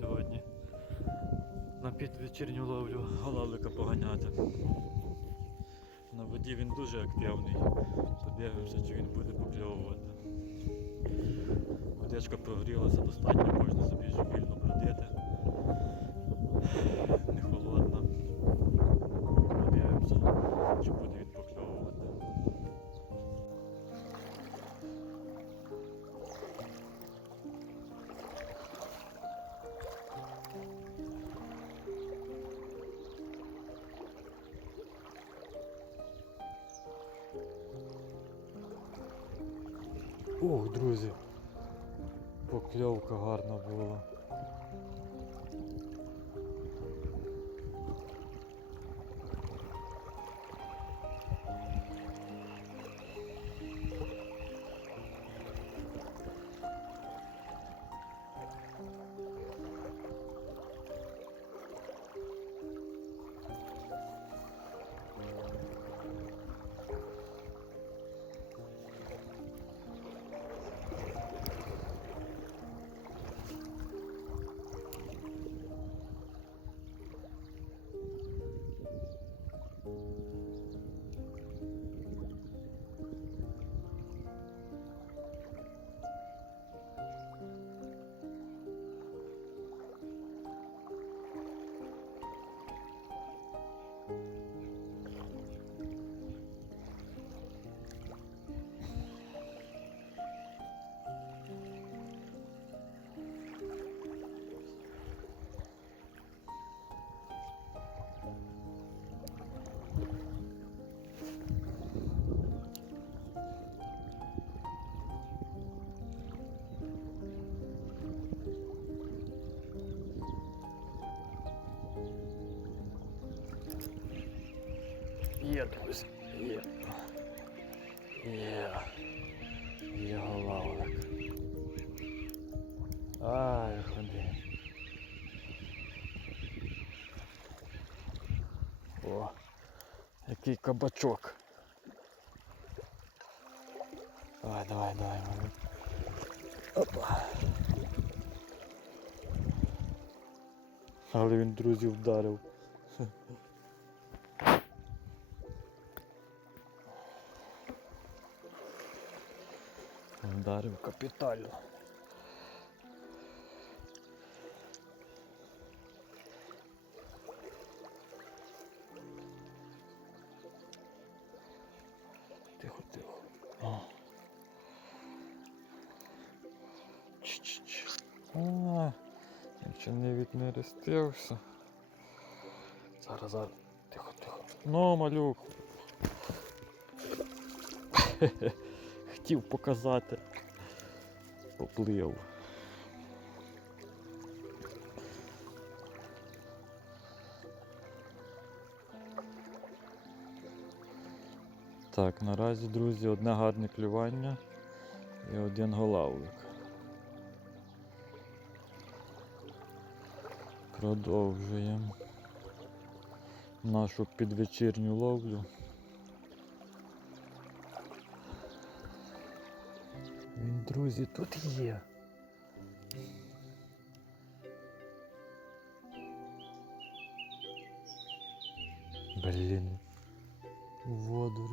сьогодні на підвечірню ловлю голавлика поганяти. На воді він дуже активний. Подивимося, чи він буде покльовувати. Водичка прогрілася достатньо, можна собі вже вільно бродити. Ох, друзі, покльовка гарна була. Є, друзі, є. Є. Є голавлик. Ай, ходи. О, який кабачок. Давай, давай, давай, малюк. Опа. Але він друзів вдарив. Вдарив капітально. Тихо, тихо. О. Ч-ч-ч. А, Якщо не віднерестився. Зараз, зараз. Тихо, тихо. Ну, малюк. Хотів показати. Поплив. Так, наразі, друзі, одне гарне клювання і один голавлик. Продовжуємо нашу підвечірню ловлю. Він, друзі, тут є. Блін.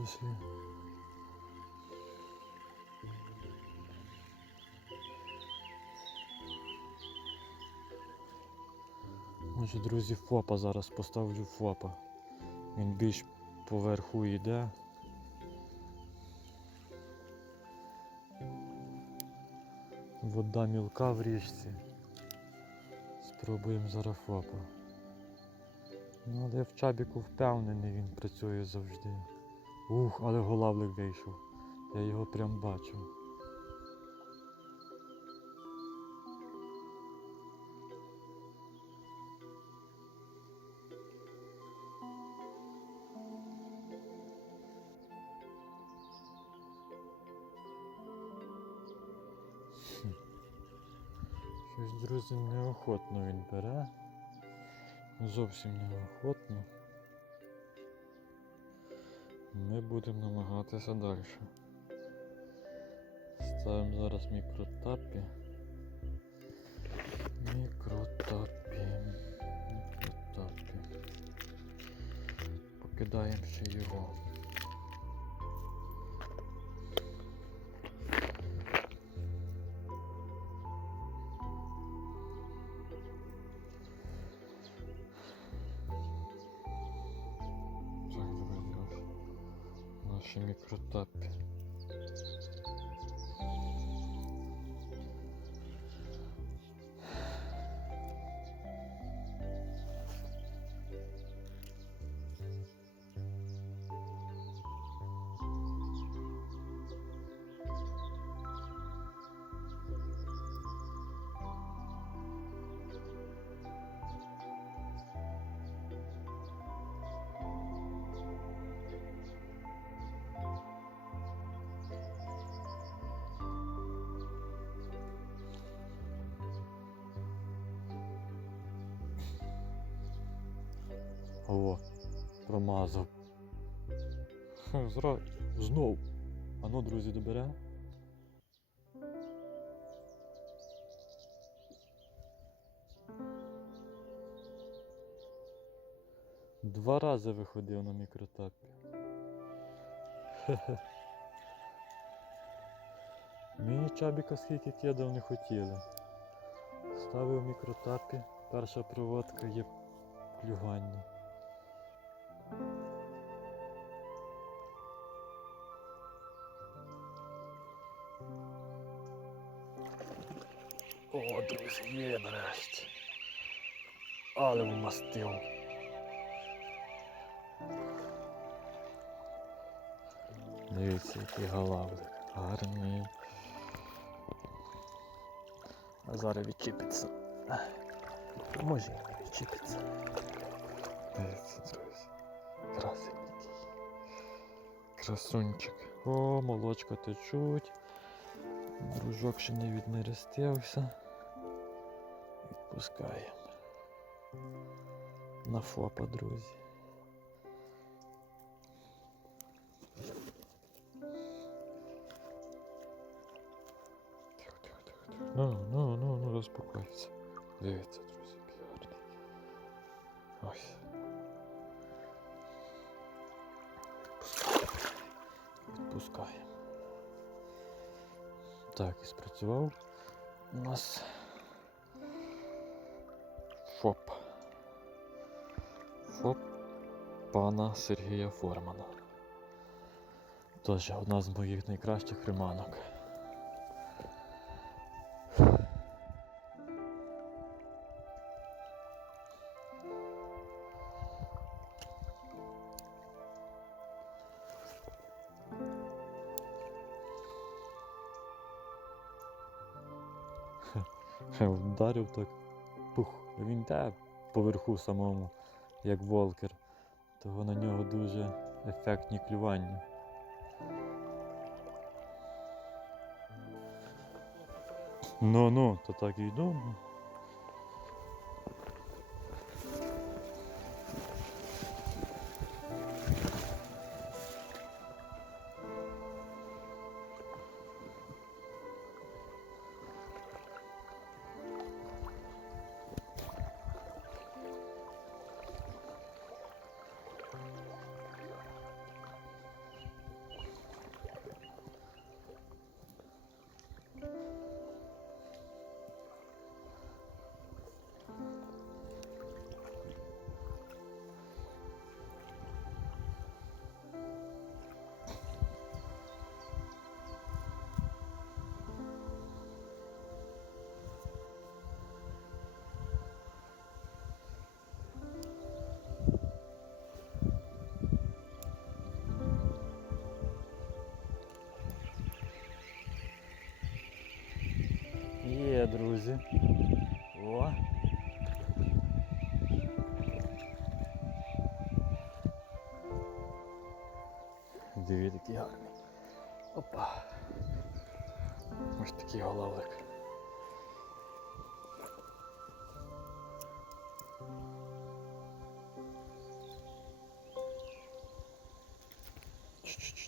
Росли. Може, друзі, ФОПа зараз поставлю ФОПа. Він більш поверху йде. Вода мілка в річці. Спробуємо зараз ФОПа. Ну, але я в чабіку впевнений, він працює завжди. Ух, але голавлик вийшов. Я його прям бачу. зовсім неохотно він бере. Зовсім неохотно. Ми будемо намагатися далі. Ставимо зараз мікротапі. Мікротапі. Мікротапі. Покидаємо ще його. О, промазав. Зра... Знов. Ану, друзі, добере. Два рази виходив на мікротапі. Мені чабіка скільки кидав не хотіли. Ставив мікротапі, перша проводка є клювання. О, друзі, є нарешті. Але вмастив. Дивіться, який галавлик. Гарний. А зараз відчіпиться. Може відчіпиться. Дивіться, друзі. Красень який. Красунчик. О, молочко течуть. Дружок ще не віднерестився. Відпускаємо. На фопа, друзі. Тихо, тихо, тихо, тихо. Ну, ну, ну, ну, заспокойся. Дивіться, Відпускаємо. Так, і спрацював у нас ФОП. ФОП пана Сергія Формана. Теж одна з моїх найкращих приманок. Вдарив так. Пух. Він те поверху самому, як волкер. Того на нього дуже ефектні клювання. Ну ну, то так і йду. Є, друзі. О. Дивіться, який гарний. Опа. Ось такий головлик. Чш-чш-чш-чш.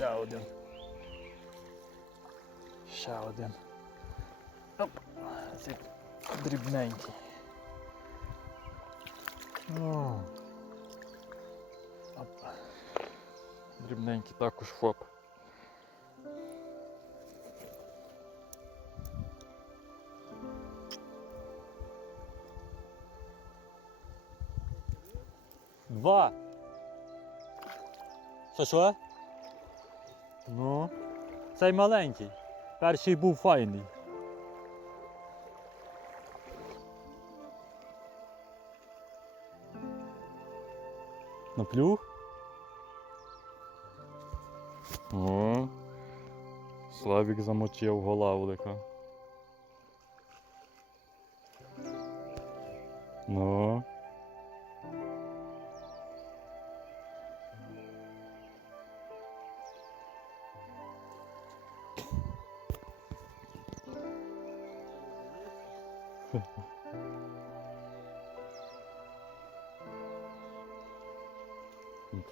Ще один. Ще один. Оп. Цей дрібненький. О. Оп. Дрібненький також фоп. Два. Що? Ну, цей маленький. Перший був файний. Наплюх? О, Славік замочив голавлика. Ну.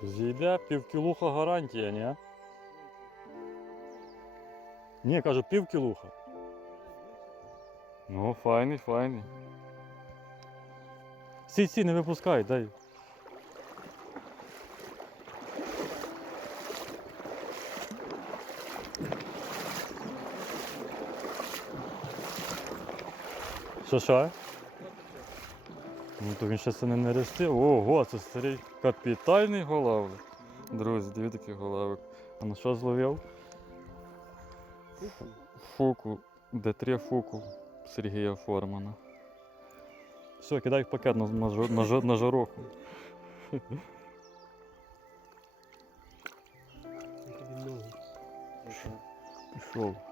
То Зійде півкілуха гарантія, ні? Ні, кажу, півкілуха. Ну, файний, файний. Сі, сі, не випускай, дай. Що що? Ну то він ще це не нерестив. Ого, це старий капітальний голавлик. Друзі, дві такі голавик. А на що зловив? Фуку. Д3 фуку Сергія Формана. Все, кидай в пакет на, на, на, на жароху. Пішов.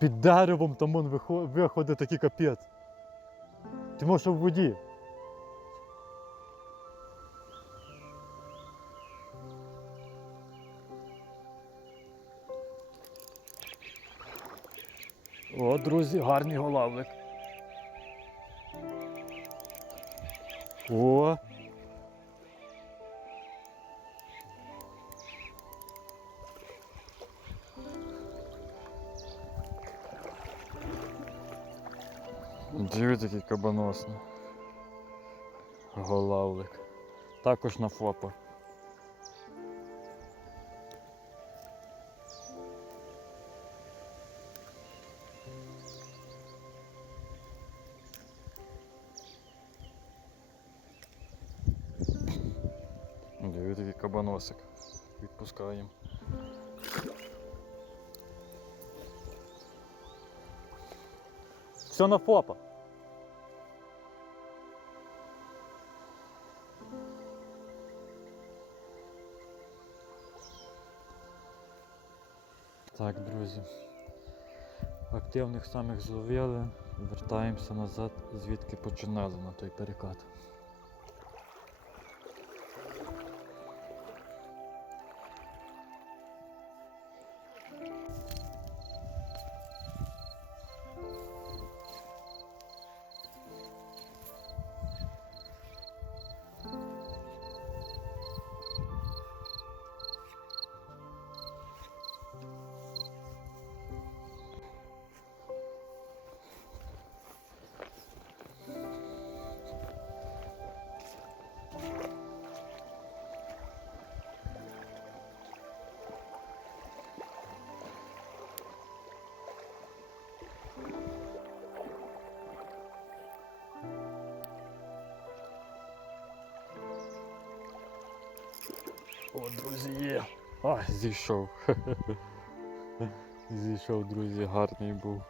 Під деревом там он вихо- виходить такий капець. Ти можеш в воді. О, друзі, гарний голавлик. О. Диви такий кабаносний. Голавлик. Також на фопа. Диви такий кабаносик. Відпускаємо. Все на фопа. Так, друзі. Активних самих зловили, вертаємося назад, звідки починали на той перекат. О, друзі, є. А, зійшов. Зійшов, друзі, гарний був.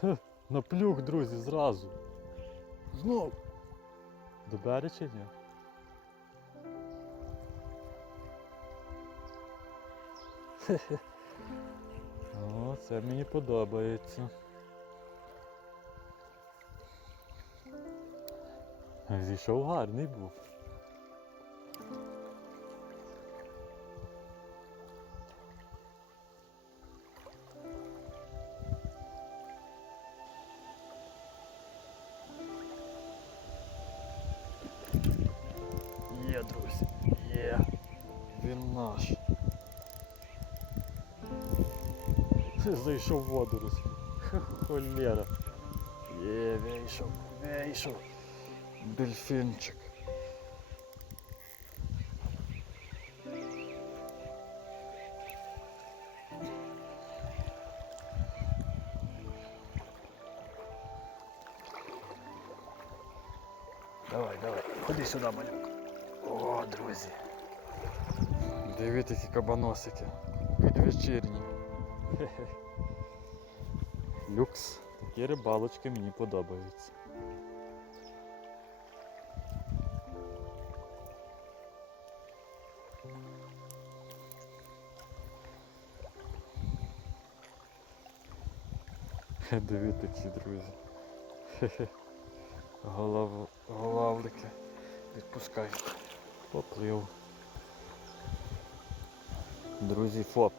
Хе, На плюх, друзі, зразу. Знов. Добере чи О, це мені подобається. Зійшов гарний був. Зайшов в воду. Холєра. Є, вийшов, вийшов. Дельфінчик. Давай, давай, ходи сюди, малюк. О, друзі. Дивіться, які кабаносики. Підвечірні. Хе-хе. Люкс. Такі рибалочки мені подобаються. Дивіться, друзі. Голов... Головлики. Відпускай. Поплив. Друзі, ФОП.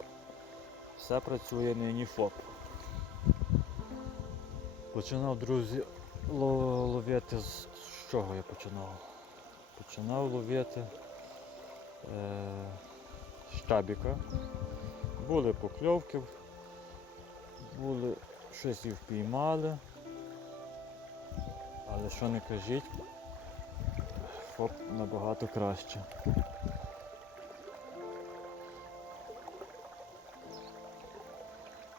Все працює нині ФОП. Починав, друзі, ловити з чого я починав? Починав ловити е, штабіка. Були покльовки, були щось і впіймали. Але що не кажіть, ФОП набагато краще.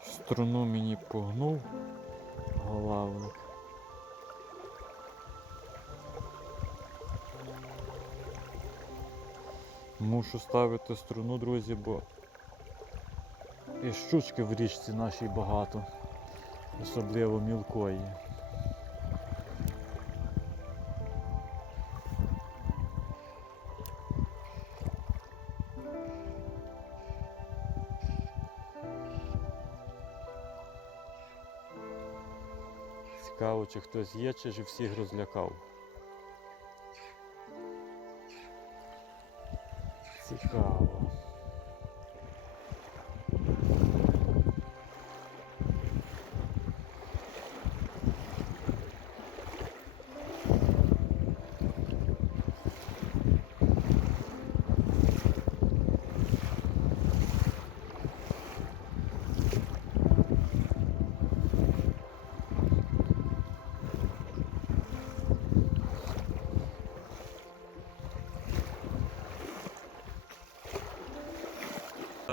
Струну мені погнув голавник. Мушу ставити струну, друзі, бо і щучки в річці нашій багато, особливо мілкої. Чи хтось є, чи ж всіх розлякав. Цікаво.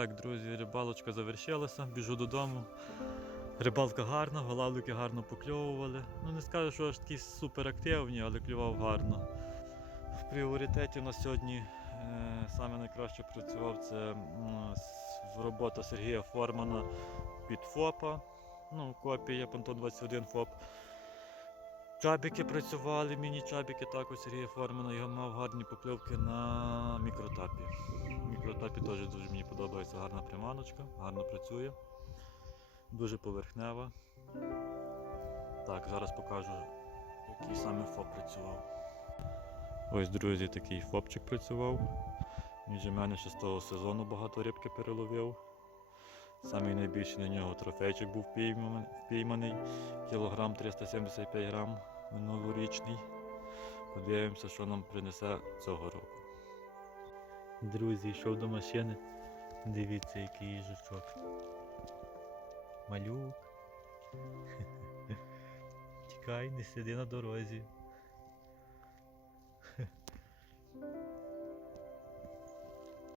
Так, друзі, рибалочка завершилася, біжу додому. Рибалка гарна, голавлики гарно покльовували. Ну не скажу, що аж такі супер активні, але клював гарно. В пріоритеті на сьогодні е, саме найкраще працював це с- робота Сергія Формана під ФОПа. Ну, копія Пантон 21 ФОП. Чабіки працювали, міні-чабіки також Сергія Формана. Я мав гарні покльовки на мікротапі. Мікротапі теж дуже мені подобається гарна приманочка, гарно працює. Дуже поверхнева. Так, зараз покажу, який саме ФОП працював. Ось, друзі, такий ФОПчик працював. Же мене ще з того сезону багато рибки переловив. Самий найбільший на нього трофейчик був впійманий, кілограм 375 грам минулорічний. Подивимося, що нам принесе цього року. Друзі, йшов до машини. Дивіться, який їжачок. Малюк. Тікай, не сиди на дорозі.